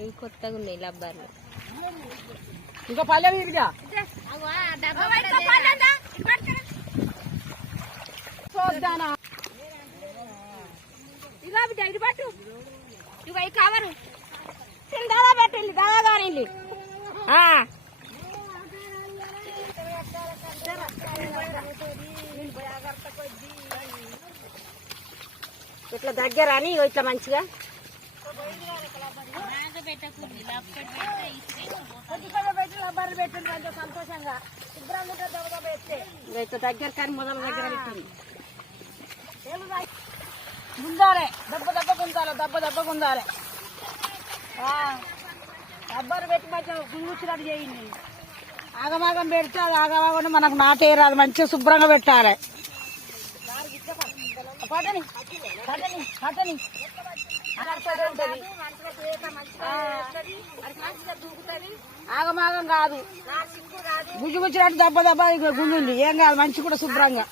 ఇవి కొత్తగా ఉన్నాయి లబ్బర్లు. ఇంకా పల్లె తిరిగా చూద్దానా? బిడ్డ ఇది పట్టు. కవరు. తిని దాదా పెట్టండి దాదా కానీ ఇట్లా దగ్గర అని ఇట్లా మంచిగా. దగ్గర కానీ మొదల దగ్గర గుంజాలే. దెబ్బ దెబ్బ గుంజాలి దెబ్బ దెబ్బ గుంజాలి. రబ్బరు పెట్టి మధ్య గుంగుచ్చినట్టు చేయండి ఆగమాగం పెడితే అది ఆగమాగం మనకు నాటేయరాదు మంచిగా శుభ్రంగా పెట్టాలి. పట్టని పట్టని పట్టని. ఆగమాగం కాదు. గుజ్జు గుచ్చినట్టు దెబ్బ దెబ్బ ఇక గుంజుంది ఏం కాదు మంచి కూడా శుభ్రంగా.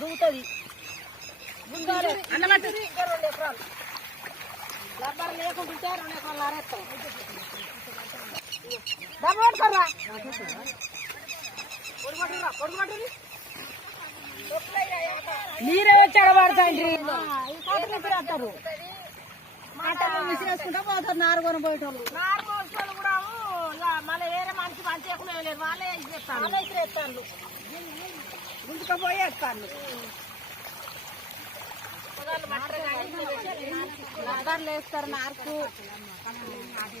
దుగుతుంది అన్నమాట రబ్బర్ లేకుంటుంటే రెండు ఎకరాలు ఆరేస్తాం. డబ్బు పట్టుకోరా. మీరే వచ్చి అడబడతాండ్రి అంటారు మాటలు విసిరేసుకుంటా పోతారు నారు కొని పోయేటోళ్ళు నారు కూడా మళ్ళీ వేరే మనిషి మంచి ఎక్కువ లేదు వాళ్ళే రబ్బర్లు వేస్తారు. నార్కు. నాకే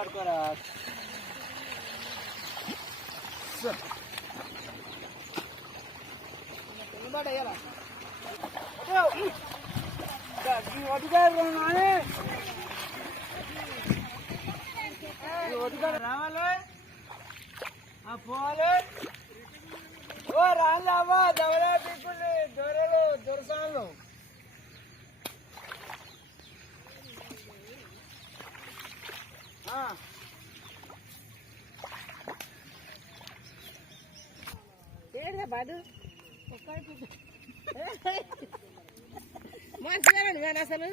వారం రావాలి పోవాలి ఓ పీపుల్ దొరలు దొరసాలు. ఏంటా బాడు మంచిగా నేను అసలు